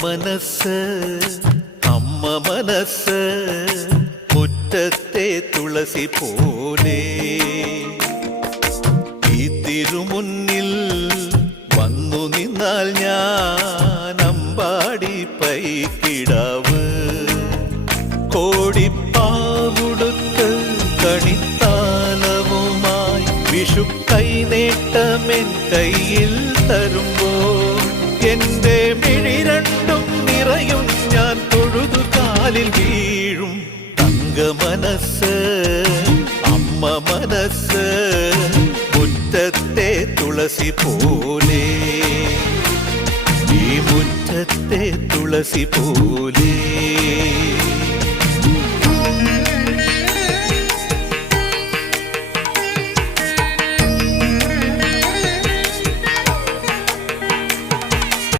മനസ്സ് അമ്മ മനസ്സ് മുറ്റത്തെ തുളസി പോലെ ഈ തിരുമുന്നിൽ വന്നു നിന്നാൽ ഞാൻ അമ്പാടി പൈക്കിടാവ് കോടിപ്പാവുടുത്ത് കണിത്താലവുമായി വിഷു കൈനേട്ടമെൻ കയ്യിൽ തരുമ്പോൾ എന്റെ മിഴി രണ്ടും നിറയും ഞാൻ തൊഴുതു കാലിൽ വീഴും തങ്ക മനസ്സ് അമ്മ മനസ്സ് മുറ്റത്തെ തുളസി പോലെ ഈ മുറ്റത്തെ തുളസി പോലെ